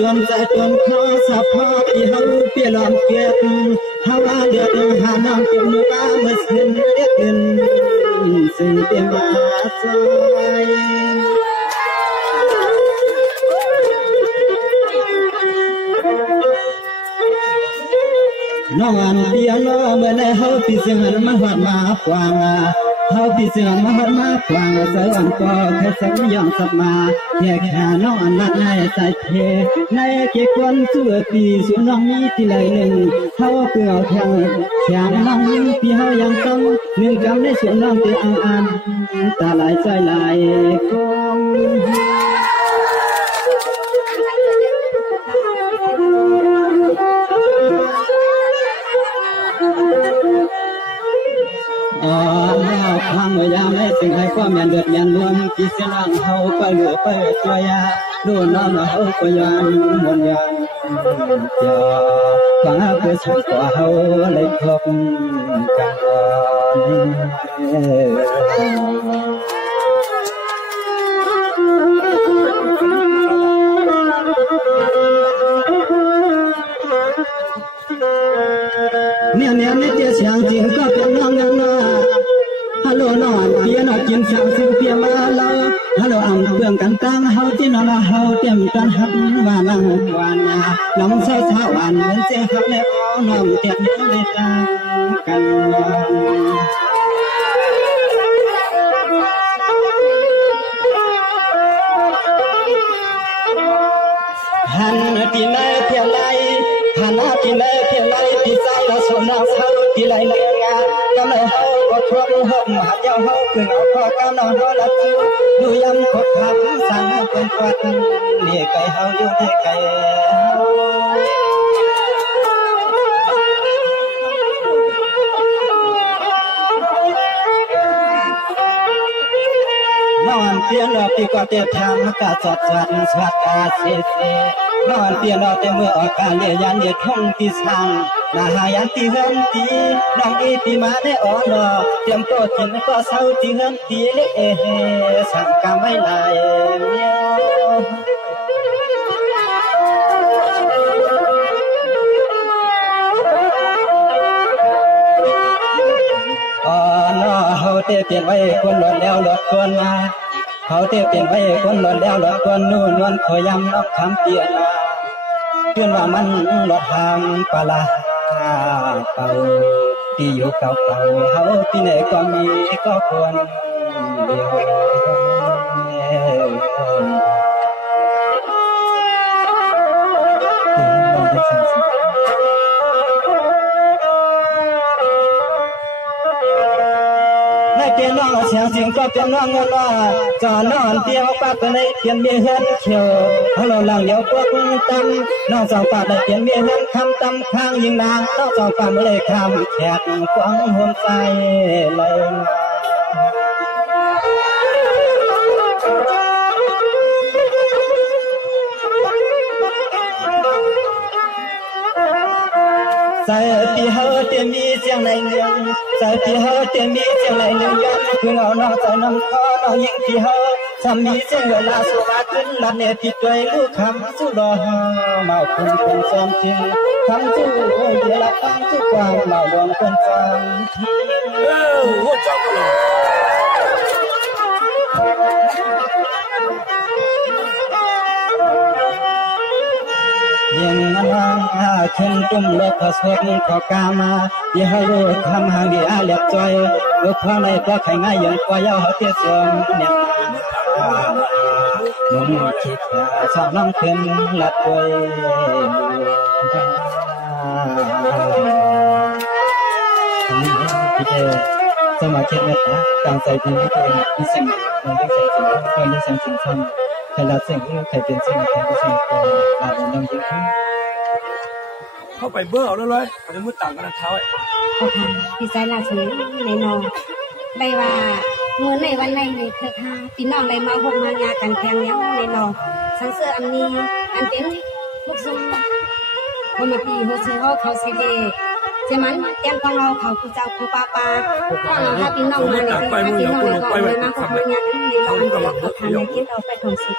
tuần dạy tuần khó sập hoa thì hậu bia làm kiệt hậu được hà nam kiếm nước ba mới xin biết tiền xin tiền mà saiน้องอันเดียวน้องเมื่อในเฮาปีเสียงมาหอดมาฟางเฮาปีเสียงมาหอดมาฟางใส่อันก็แค่สัญญาสับมาแค่แค่น้องอันนัดในใส่เทในเกี่ยวกับชั่วปีส่วนน้องมีที่ไหนหนึ่งเฮาเพื่อเอาแทงแข่งน้องยิ่งปีเฮายังต้องหนึ่งกำในส่วนน้องที่อันตาไหลใจไหลคงพังยามให้สิ่งให้ความยันเดือดยันรวมที่เสียงเฮาไปเหลือไปจอยาดูน้องเฮาก็ยันมนยันเจ้าฟังเพื่อสุขเฮาเลยพบกันเนี่ยไม่เจอเสียงจริงก็เป็นน้องกันนะฮัลโหลนอนเพียนกินสั่งสิ่งเพียมาเราฮัลโหลอ่ำเบื้องกันตั้งเฮาที่นอนเฮาเต็มกันหักว่านั่งวานาน้องใส่เท้าอันเหมือนเสียงขับในอ้อน้องเต็มในตากันหันที่ไหนเพียงไรหันที่ไหนเพียงไรที่ใจเราสนเราเฮาที่ไรเลยงานก็เลยเฮาก็ทวงห่มหัดยาวเฮาคือเอาพอการนอนเฮาละจูดูยำขบขับสั่งเป็นกวาดเลี้ยไก่เฮาอยู่ที่ไก่นอนเตียงเราปีก็เตียทางกาจัดจัดสวัสดิ์อาเซเซนอนเตียงเราแต่เมื่อออกการเลี้ยยันเลี้ยท่องที่สั่งนาหายันที่เฮินตีน้องอีตีมาได้อ่อนเตรียมโตกินก็เศร้าที่เฮินตีเละสั่งกำไม่ลายเมียวอ๋อนอเฮาเตเปลี่ยนไว้คนหลดแล้วหลดคนมาเขาเตเปลี่ยนไว้คนหลดแล้วหลดคนนู่นวันขอยำนับคำเปลี่ยนมาเพื่อนว่ามันหลดทางปลาเก่าที่อยู่เก่าเก่าเฮาที่ไหนก็มีก็ควรเดียวในเตียงน้องเสียงสิ่งก็เป็นน้องเงินว่าจอนอนเตียวป้าไปในเตียงมีเฮือนเขียวฮัลโหลหลังเดียวพวกตำน้องสาวป้าในเตียงมีเฮือนคำตำข้างยิงนางน้องสาวป้าไม่เลยคำแขกกวางหัวใจเลยใส่ที่เฮาเตียงมีเสียงในเรื่องใส่ที่เฮาเตียงมีเสียงในเรื่องย้อนคือเอาน้องใจน้ำคอน้องยิงที่เฮาทำมีเสียงเวลาสุภาพขึ้นลัดเนี่ยที่ใจลูกคำสู้รอมาคุณเป็นแฟนจริงคำสู้เดี๋ยวละตั้งสู้ความมาลองเป็นแฟนหัวใจเลยยังขึ้นตุ้มเล็กผสมขอกามาที่ให้รู้คำหางดีอาเล็บจอยลูกพ่อในก็แข่งง่ายยังกว่ายาวเตี้ยส่วนเนี่ยนุ่มคิดสาวน้องขึ้นหลับป่วยพี่เจสมาคิดเมตตาตั้งใจดีให้ตัวเองมีสิ่งมันได้สิ่งสิ่งก็มีสิ่งสิ่งทำใครละสิ่งใครเป็นสิ่งใครเป็นสิ่งก็ลาบน้องยิ่งเข้าไปเบื่อเอาเลยอันนี้มือต่างกันนะเท้าโอ้โหพี่ใจลาสวยในนองได้ว่าเมื่อในวันในในเธอค่ะพี่น้องได้มาหกมางากันแข่งยังในนองสังเสืออันนี้อันเต็มทุกซุ้มพอมาปีหัวเสือเขาเสด็จเจ้ามันเต็มของเราเขาคือเจ้าคือป้าถ้าพี่น้องมาในพี่น้องเลยก็เลยมาหกมางาในนองเขาทำในคิดเอาไปทำสิ่ง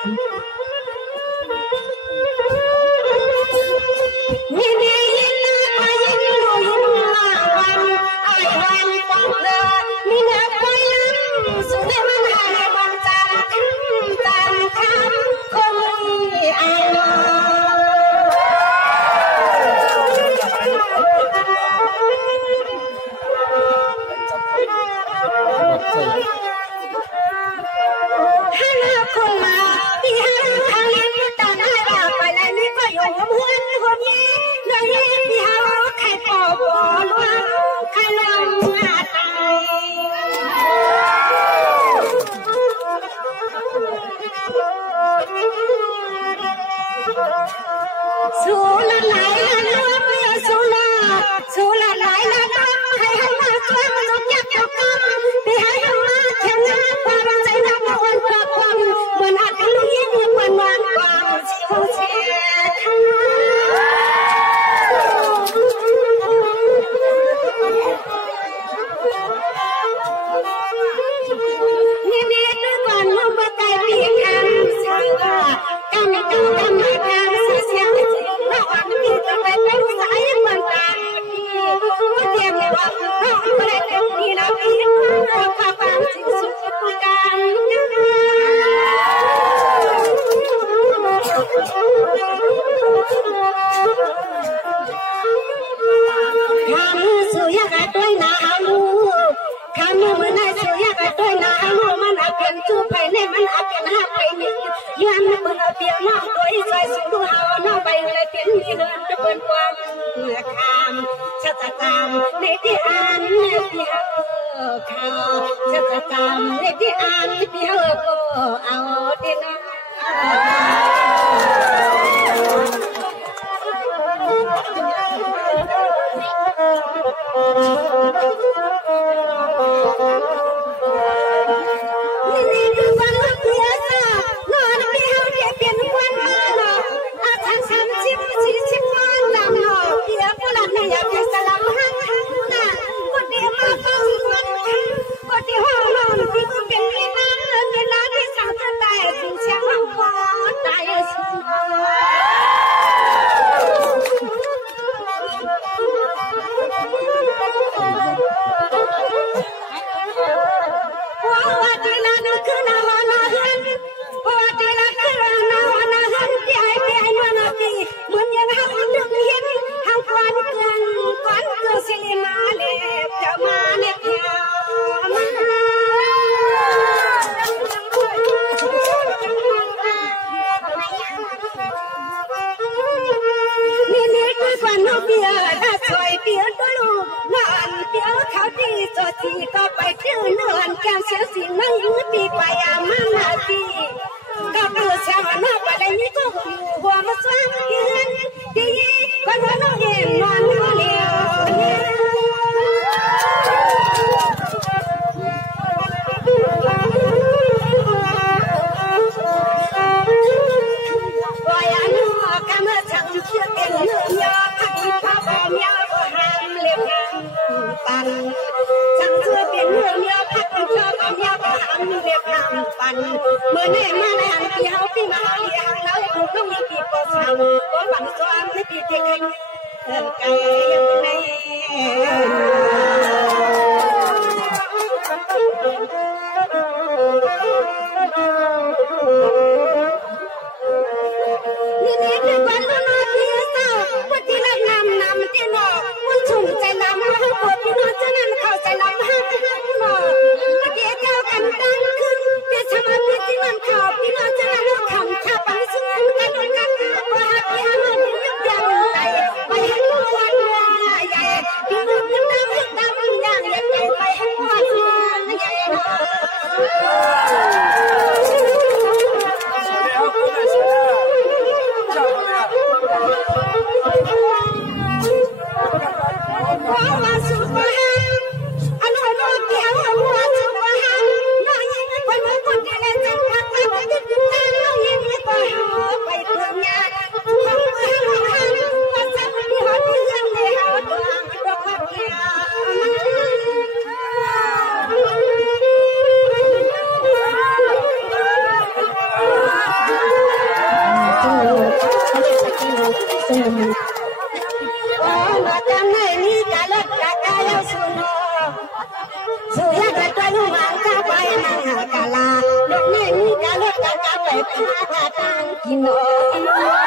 กินเนาะ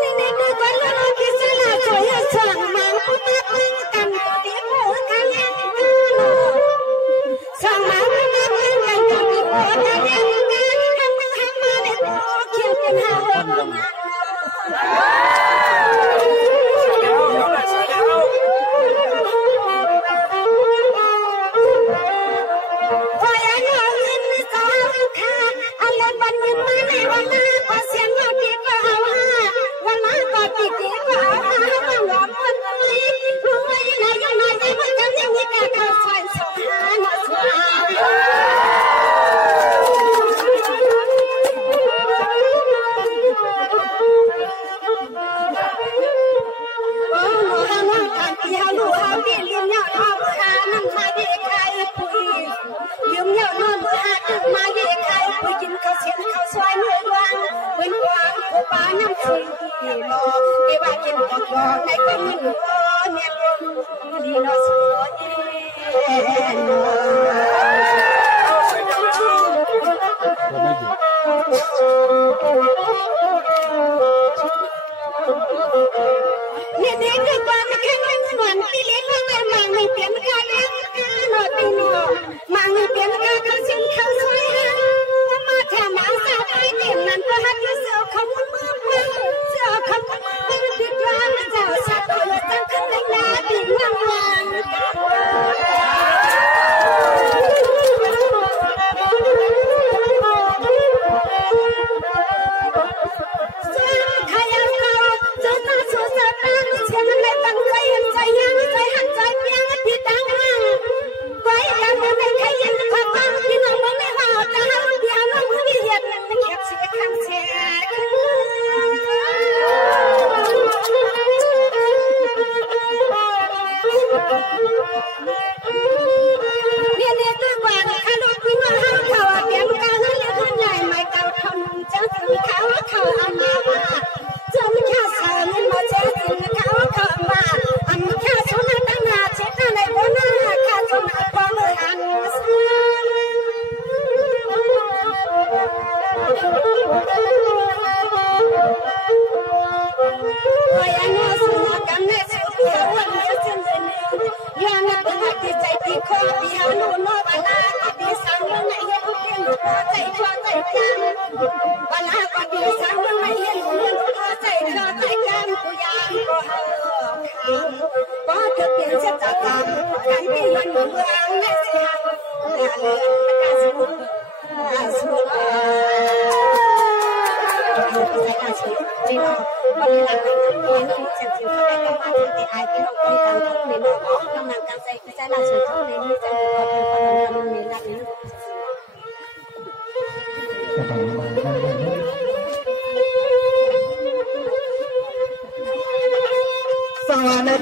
นี่นี่คือคนเราคิดสละสวยสวยมังพุทธมังกันดีโอ้กันยังสองมังพุทธมังกันดีโอ้กันยังทำมาเด็กเขียนเป็นหาวัน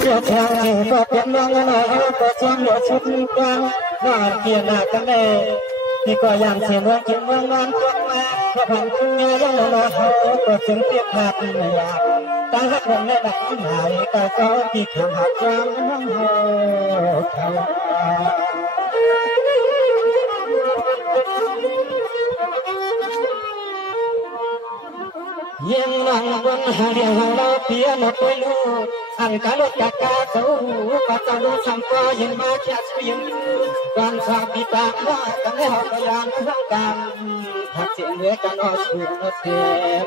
เจ้าชายก็เป็นน้องน้อยก็ช่างเหลือชุดกลางนอนเกียร์หน้ากันเลยที่ก็ยังเสียเมืองกินเมืองนอนพวกมาพระพันคุณยายยังน้อยเขาก็ถึงเทียบขาดไม่อยากตั้งหักลงในหนักหายก็ที่ขังหักจางน้องโหเขายังนั่งบนหาเดียวเราเพียนไปลูกอันกาลกากาเขาก็จะรู้สัมปะยังมาแค่เพียงการสาบิตาว่ากันแล้วก็ยังร่างกันถ้าเสียงเวกันอสุนเสีย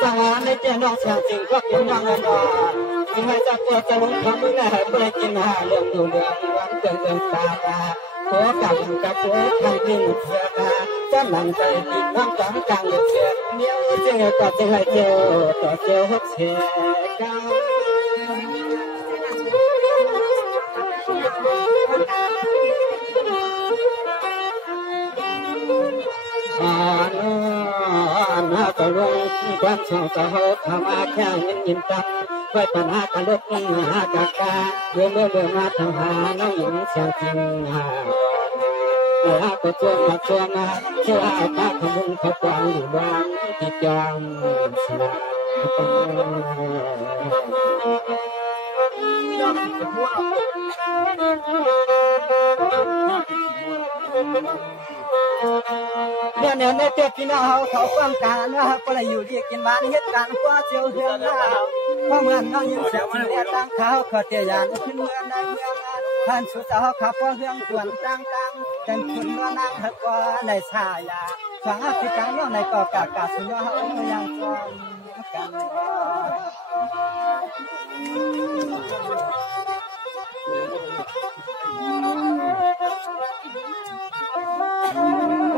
สวรรค์ในเจ้าน้องเสียงจริงก็เป็นน้องนอนถึงแม้จะปวดจะลงทำไม่ได้ไปกินหาเรื่องดูเรื่องวันเตือนตาขอกับโอ้ทางที่หนุเสียตาจะนั่งใจดีน้ำจังกลางเสียเมียวเจ้าก็จะให้เจ้าต่อเจ้าหกเสียกันนาตะลงความสองสาวทำอาแค่ยินตักไว้ปัญหาการลดหากากาเมื่อมาทำหาน้องหญิงเสียงจริงหา ก็ชวนมาชวนมาเชื่อตาขมุงเขากวางอยู่บ้านที่จองสลาเนี่ยในเจ้าพี่น้องเขาฟังการว่าก็เลยอยู่ดีกินบ้านเหตุการณ์กว่าเจียวเฮืองนะเพราะเหมือนน้องยินเสียงเรียกตั้งเขาขอเตียนขึ้นเมืองในเมืองท่านสุดสาวขับว่าเฮืองส่วนตั้งจันคุณว่านางหักว่าในชายาฟังพิการย่อในก่อกากาสุญญาเขายังฟังกัน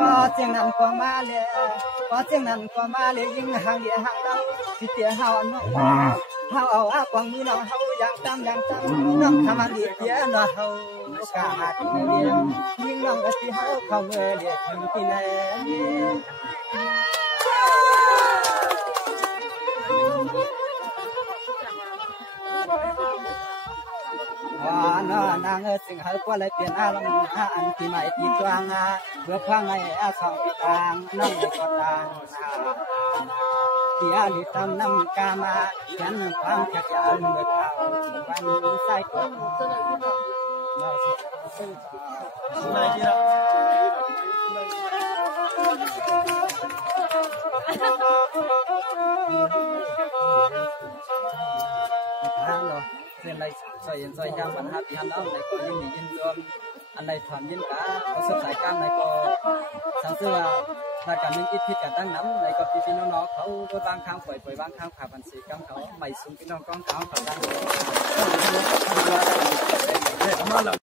ว่าเจียงนั้นก็มาเลยว่าเจียงนั้นก็มาเลยยิ่งห่างเดียห่างเราที่เตี้ยเฮาน้องเฮาเอาอากวางมือน้องเฮาอย่างจำน้องทำมันดีเตี้ยน้องเฮากาหาที่เดียยิ่งน้องก็ที่เฮาเข้าเมื่อเดียถึงที่ไหนน้านางจึงหายกว่าเลยเปลี่ยนอารมณ์อันที่ไม่ติดวางเพื่อพังให้อาสองปิดทางน้องก็ต่างเดียลิตำน้ำกามาฉันความจะจะเมื่อเท่าวันใส่กลเส้นไรใส่ใส่ยางปัญหาที่ฮันเอาในก็ยินดียินยอมอันใดถอนยินกาก็สดใสกลางในก็สังเกตว่าถ้าการนึกคิดผิดกันตั้งน้ำในก็พี่น้องเขาก็บางครั้งปล่อยบางครั้งผ่าบันสีกำเขาไม่สูงพี่น้องกองเขาเขาดัง